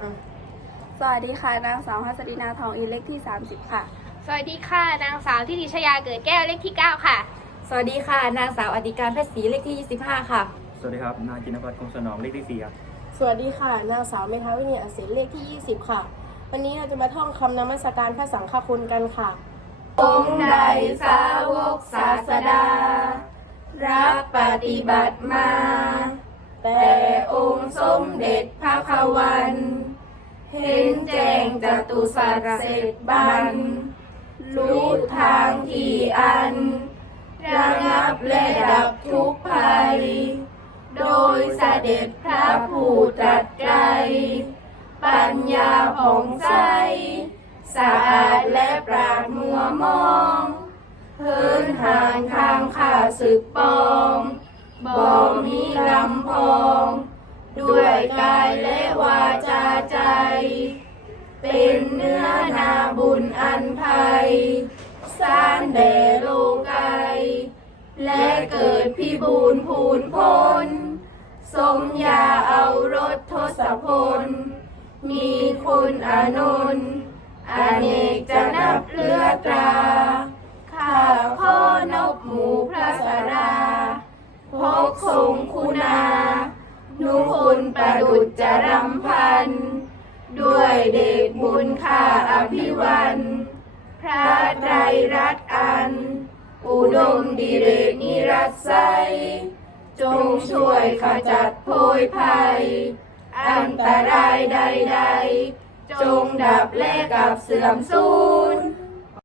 อะสวัสดีค่ะ นางสาวฮัสดินาทองอินเลขที่ 30 ค่ะ สวัสดีค่ะ นางสาวทิติชยาเกิดแก้วเลขที่ 9 ค่ะ สวัสดีค่ะ นางสาวอธิการเพชรศรีเลขที่ 25 ค่ะ สวัสดีครับ นายจินพัฒน์คงสนองเลขที่สี่ครับ สวัสดีค่ะ นางสาวเมธาวินีอักเสนเลขที่ 20 ค่ะ วันนี้เราจะมาท่องคำนมัสการพระสังฆคุณกันค่ะ องค์ใดสาวกศาสดา รับปฏิบัติมา แต่องค์สมเด็จพระควันเห็น แจงจตุสัจเสร็จบันรู้ทางที่อัน ระงับและดับทุกภัย โดยเสด็จพระผู้ตรัสไตรปัญญาผ่องใสสะอาดและปราดมัวมองเพินห่างทางข้าศึกปองบ่มีลำพอง ด้วยกายและวาจาใจ นาบุญอันไทยสร้างแด่โลกัยและเกิดพิบูรณ์พูนพ้นสมยาเอารถทศพล มีคุณอานนท์อเนกจะนับเลือตราข้าพ่อนบหมูพระสราพกสงคุณา นุคุณประดุจจรำพัน ด้วยเดชบุญค่าอภิวันพระไตรรัตน์อัน อุดมดิเรกนิรัสไซจงช่วยขจัดโพยภัย อันตรายใด ๆ จงดับและกับเสื่อมสูญ